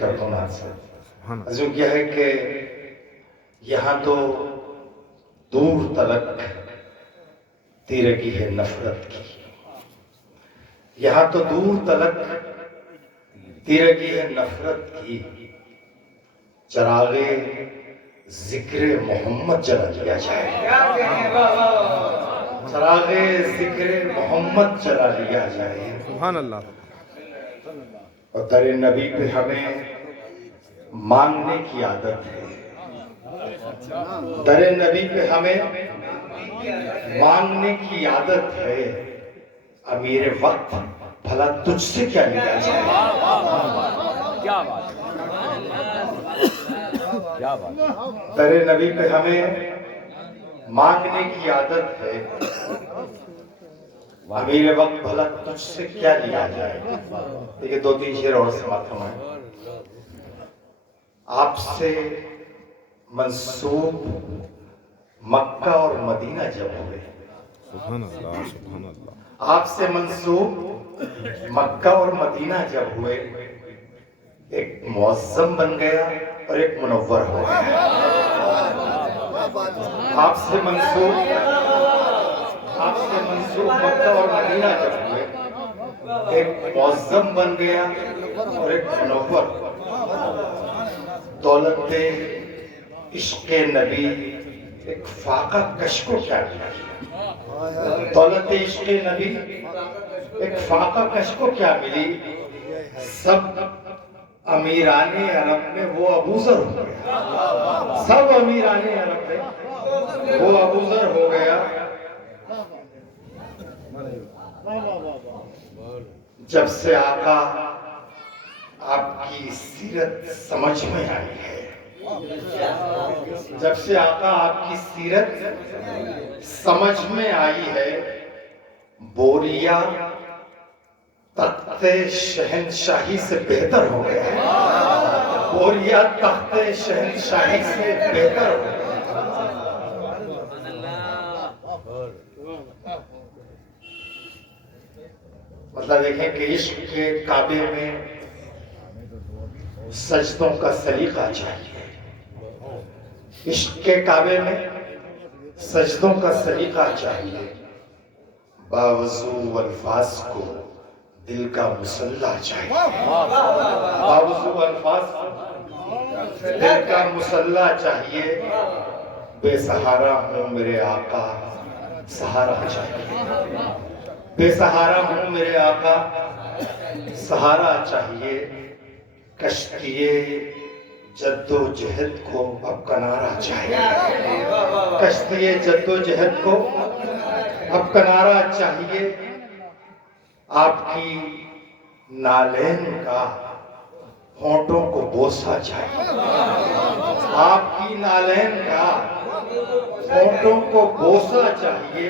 کرتا ہوں آپ سے عزم کیا ہے کہ یہاں تو دور تلک تیرگی ہے نفرت کی، یہاں تو دور تلک تیرگی ہے نفرت کی، چراغ ذکر محمد جلا لیا جائے، چراغ ذکر محمد جلا لیا جائے۔ سبحان اللہ۔ اور در نبی پہ ہمیں مانگنے کی عادت ہے، در نبی پہ ہمیں مانگنے کی عادت ہے، امیر وقت بھلا تجھ سے کیا لیا جائے۔ کیا بات کیا بات۔ در نبی پہ ہمیں مانگنے کی عادت ہے، امیر وقت بھلا تجھ سے کیا لیا جائے۔ دیکھیں دو تین شعر اور سماعت فرمائیں۔ آپ سے منسوب مکہ اور مدینہ جب ہوئے، سبحان اللہ سبحان اللہ۔ آپ سے منسوب مکہ اور مدینہ جب ہوئے، ایک معظم بن گیا اور ایک منور ہو گیا۔ آپ سے منسوب مکہ اور مدینہ جب ہوئے، ایک معظم بن گیا اور ایک منور۔ دولت عشق نبی ایک فاقہ کش کو کیا ملی، دولت عشق نبی ایک فاقہ کش کو کیا ملی، سب امیران عرب میں وہ ابوذر ہو گیا، سب امیران عرب میں وہ ابوذر ہو گیا۔ جب سے آقا آپ کی سیرت سمجھ میں آئی ہے، جب سے آقا آپ کی سیرت سمجھ میں آئی ہے، بوریا تخت شہنشاہی سے بہتر ہو گیا ہے، بوریا تخت شہنشاہی سے بہتر ہو گیا۔ مطلب دیکھیں کہ عشق کے کعبے میں سجدوں کا سلیقہ چاہیے، عشق کے کعبے میں سجدوں کا سلیقہ چاہیے، باوضو الفاظ کو دل کا مسلح چاہیے، باوضو الفاظ کو دل کا مسلح چاہیے، بے سہارا ہوں میرے آقا سہارا چاہیے، بے سہارا ہوں میرے آقا سہارا چاہیے، کشتیے جد و جہد کو اب کنارہ چاہیے، کشتیے جد و جہد کو اب کنارہ چاہیے، آپ کی نالین کا ہونٹوں کو بوسہ چاہیے، آپ کی نالین کا ہونٹوں کو بوسہ چاہیے،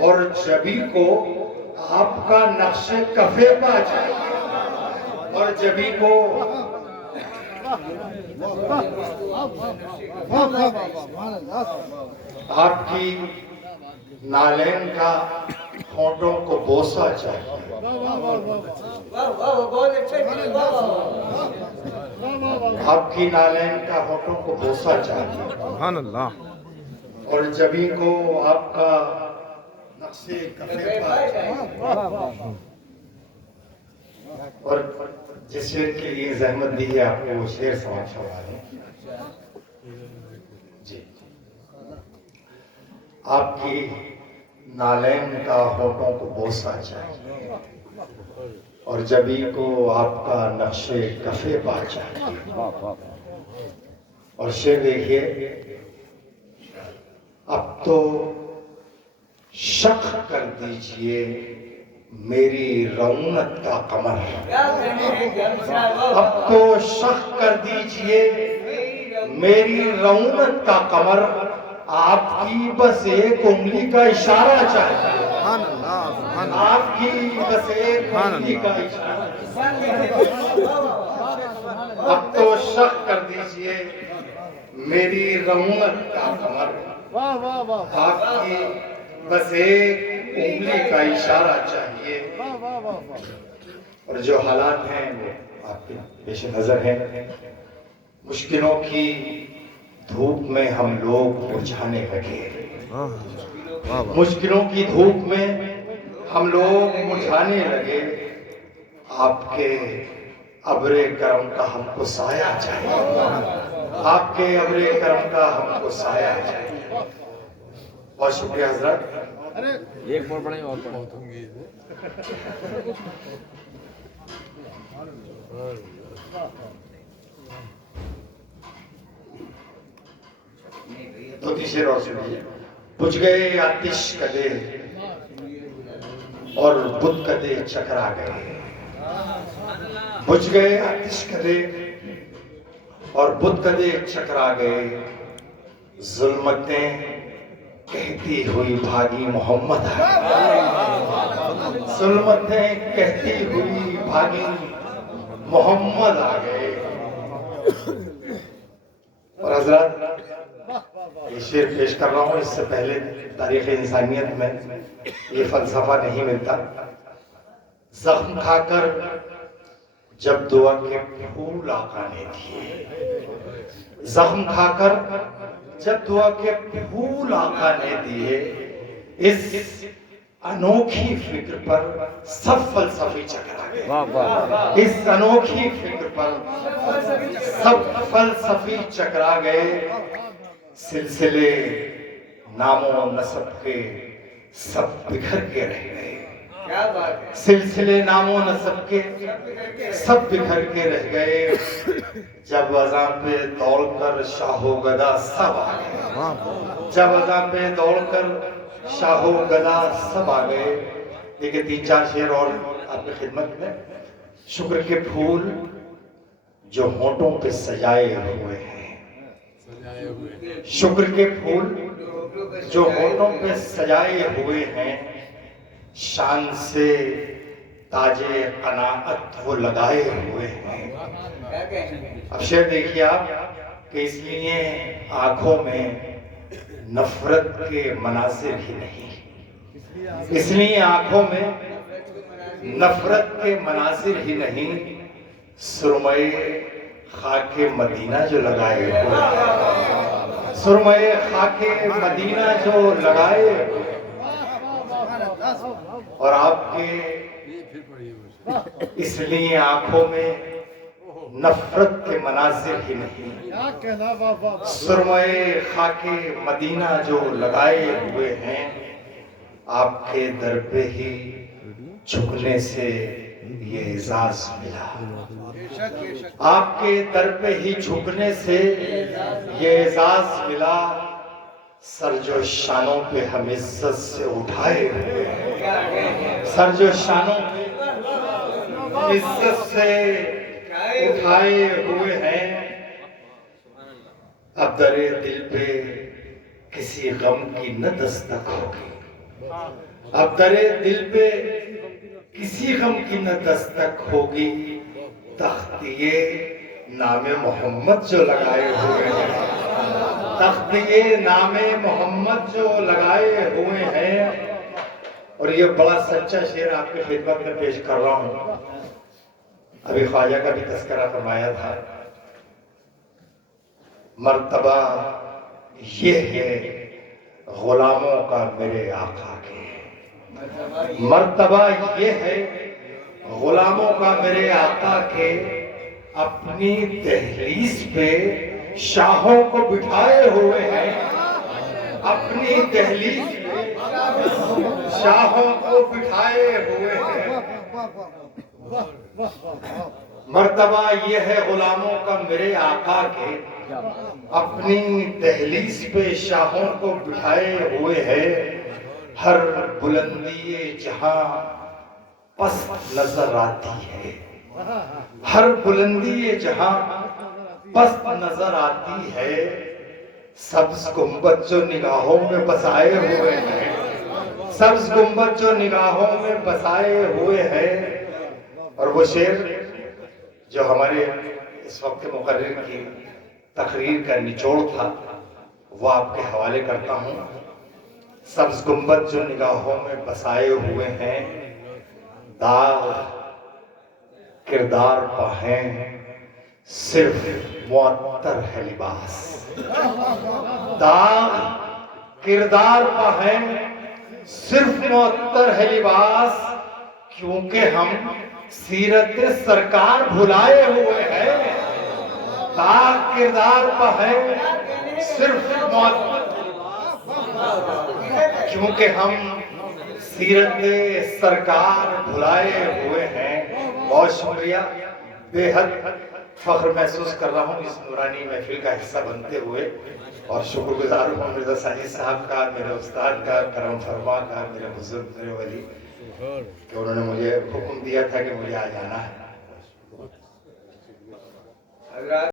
اور جبی کو آپ کا نقش کفے پا چاہیے، اور جبی کو آپ کی نالین کا ہونٹوں کو بوسہ چاہیے، آپ کی نالین کا ہونٹوں کو بوسہ چاہیے، سبحان اللہ۔ اور جبی کو آپ کا نقش کفے پا چاہیے۔ اور جس شعر کے لیے زحمت دی ہے آپ کو وہ شعر سمجھ چھوڑا دیں۔ جی آپ کی نالین کا ہونٹوں کو بوسہ چاہیے، اور جبی کو آپ کا نقش کفے پا چاہیے۔ اور شعر دیکھیے، اب تو شق کر دیجئے میری رونق کا قمر، اب تو شق کر دیجئے میری رونق کا قمر، آپ کی بس ایک انگلی کا اشارہ چاہیے، سبحان اللہ سبحان اللہ۔ آپ کی بس ایک انگلی کا اشارہ، اب تو شق کر دیجئے میری رونق کا قمر، آپ کی بس ایک انگلی کا اشارہ چاہیے۔ اور جو حالات ہیں وہ آپ کے پیش نظر ہیں. مشکلوں کی دھوپ میں ہم لوگ مرجھانے لگے. مشکلوں کی دھوپ میں ہم لوگ مرجھانے لگے. آپ کے ابر کرم کا ہم کو سایہ چاہیے. آپ کے ابر کرم کا ہم کو سایہ چاہیے. بہت شکریہ حضرت. ایک اور پڑھیں اور پڑھیں. دو تیسرے اور سنیے. بجھ گئے آتش کدے اور بت کدے چکرا گئے. بجھ گئے آتش کدے اور بت کدے چکرا گئے. ظلمتیں کہتی ہوئی بھاگی محمد آگئے. ظلمتیں کہتی ہوئی بھاگی محمد آگئے. اور حضرات یہ شعر پیش کر رہا ہوں، اس سے پہلے تاریخ انسانیت میں یہ فلسفہ نہیں ملتا. زخم کھا کر جب دعا کے پھول آقا نے دیے. زخم کھا کر جب دعا کے پھول آقا نے دیے. اس انوکھی فکر پر سب فلسفی چکرا گئے. واہ واہ. اس انوکھی فکر پر سب فلسفی چکرا گئے. سلسلے نام و نسب کے سب بکھر کے رہ گئے. سلسلے نام و نسب کے سب بکھر کے رہ گئے. جب اذاں پہ دوڑ کر شاہ و گدا سب آ گئے. جب اذاں پہ دوڑ کر شاہ و گدا سب آ گئے. دیکھیں 3-4 شعر اور آپ کی خدمت میں. شکر کے پھول جو ہونٹوں پہ سجائے ہوئے ہیں. شکر کے پھول جو ہونٹوں پہ سجائے ہوئے ہیں. شان سے تاج قناعت وہ لگائے ہوئے ہیں. اب شعر دیکھیے آپ کہ اس لیے آنکھوں میں نفرت کے مناظر ہی نہیں. اس لیے آنکھوں میں نفرت کے مناظر ہی نہیں. سرمے خاک مدینہ جو لگائے ہوئے ہیں. سرمے خاک مدینہ جو لگائے ہوئے ہیں. اور آپ کے اس لیے آنکھوں میں نفرت کے مناظر ہی نہیں. سرمے خاک مدینہ جو لگائے ہوئے ہیں. آپ کے در پہ ہی جھکنے سے یہ اعزاز ملا. آپ کے در پہ ہی جھکنے سے یہ اعزاز ملا. سر جو شانوں پہ ہم عزت سے اٹھائے ہوئے ہیں. سر جو شانوں پہ عزت سے اٹھائے ہوئے ہیں. اب در دل پہ کسی غم کی نہ دستک ہوگی. اب در دل پہ کسی غم کی نہ دستک ہوگی. تختیے نام محمد جو لگائے ہوئے ہیں. تختیے نام محمد جو لگائے ہوئے ہیں. اور یہ بڑا سچا شعر آپ کے خدمت میں پیش کر رہا ہوں. ابھی خواجہ کا بھی تذکرہ فرمایا تھا. مرتبہ یہ ہے غلاموں کا میرے آقا کے. مرتبہ یہ ہے غلاموں کا میرے آقا کے. اپنی دہلیز پہ شاہوں کو بٹھائے ہوئے ہیں. اپنی دہلیز پہ شاہوں کو بٹھائے ہوئے ہیں. مرتبہ یہ ہے غلاموں کا میرے آقا کے. اپنی دہلیز پہ شاہوں کو بٹھائے ہوئے ہیں. ہر بلندی جہاں پست نظر آتی ہے. ہر بلندی جہاں پست نظر آتی ہے. سبز گنبد جو نگاہوں میں بسائے ہوئے ہیں. سبز گنبد جو نگاہوں میں بسائے ہوئے ہیں. اور وہ شعر جو ہمارے اس وقت مقرر کی تقریر کا نچوڑ تھا وہ آپ کے حوالے کرتا ہوں. سبز گنبد جو نگاہوں میں بسائے ہوئے ہیں. داغ کردار پہ ہیں صرف معطر ہے لباس، داغ کردار پہ ہیں صرف معطر ہے لباس، کیونکہ ہم سیرت سرکار بھلائے ہوئے ہیں، داغ کردار پہ ہیں صرف معطر، کیونکہ ہم سیرت سرکار بھلائے ہوئے ہیں۔ بہت شکریہ، بے حد فخر محسوس کر رہا ہوں اس نورانی محفل کا حصہ بنتے ہوئے، اور شکر گزار ہوں مرزا ثانی صاحب کا، میرے استاد کا، کرم فرما کا، میرے بزرگ میرے ولی، کہ انہوں نے مجھے حکم دیا تھا کہ مجھے آ جانا ہے۔